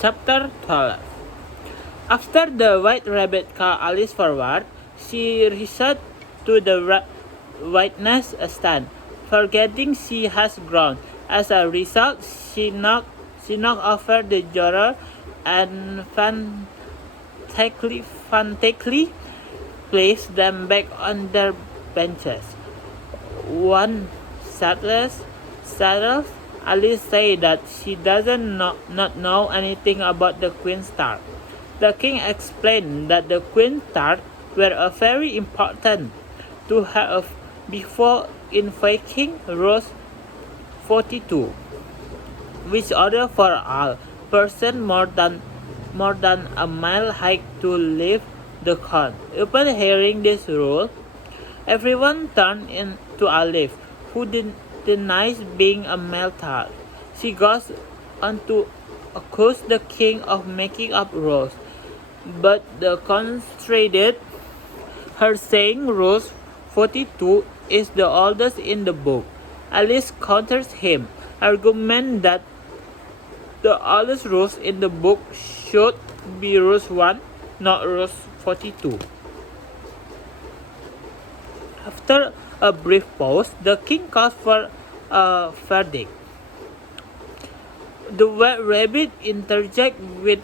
Chapter 12. After the white rabbit called Alice forward, she raced to the whiteness stand, forgetting she has grown. As a result, she knocked over the jurors and frantically placed them back on their benches. One settlers, Alice said that she doesn't not know anything about the Queen's tarts. The king explained that the Queen's tarts were very important to her before invoking Rule 42, which order for all persons more than a mile hike to leave the court. Upon hearing this rule, everyone turned to Alice, who denies being a male tart. She goes on to accuse the king of making up rules, but the contradicts her, saying Rule 42 is the oldest in the book. Alice counters him, argument that the oldest rules in the book should be Rule 1, not Rule 42. After a brief pause, the king calls for a verdict. The white rabbit interjects with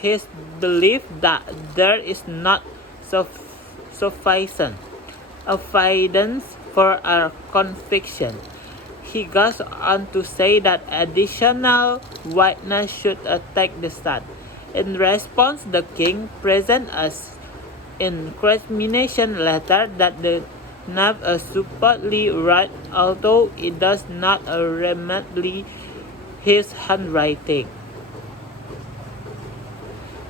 his belief that there is not sufficient evidence for a conviction. He goes on to say that additional witnesses should take the stand. In response, the king presents us incriminating letter that the Knave supposedly write, although it does not resemble his handwriting.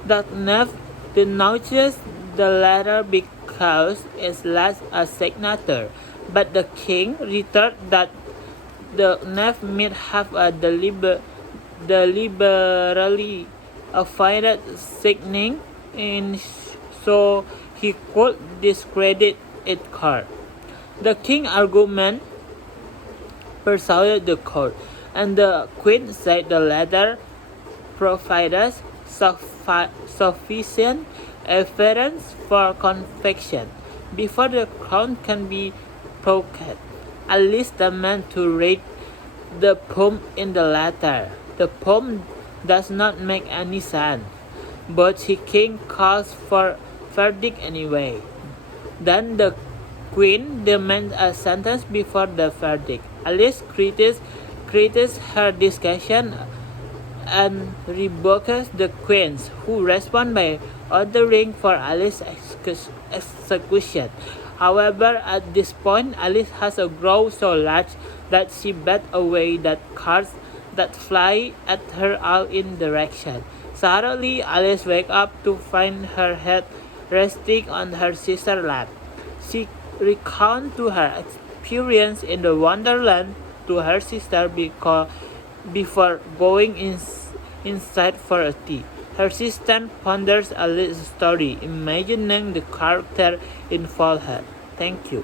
The Knave denounces the letter because it lacks a signature, but the king retorts that the Knave might have a deliberately avoided signing, so he could discredit its card. The king's argument persuaded the court, and the queen said the letter provides sufficient evidence for conviction. Before the crown can be broken, Alice demands to read the poem in the letter. The poem does not make any sense, but the king calls for verdict anyway. Then the Queen demands a sentence before the verdict. Alice critiques her discussion and rebukes the Queen, who responds by ordering for Alice's execution. However, at this point, Alice has grown so large that she bats away the cards that fly at her all in directions. Suddenly, Alice wakes up to find her head resting on her sister's lap. She recounts to her experience in the wonderland to her sister before going inside for a tea. Her sister ponders Alice's story, imagining the character involved. Thank you.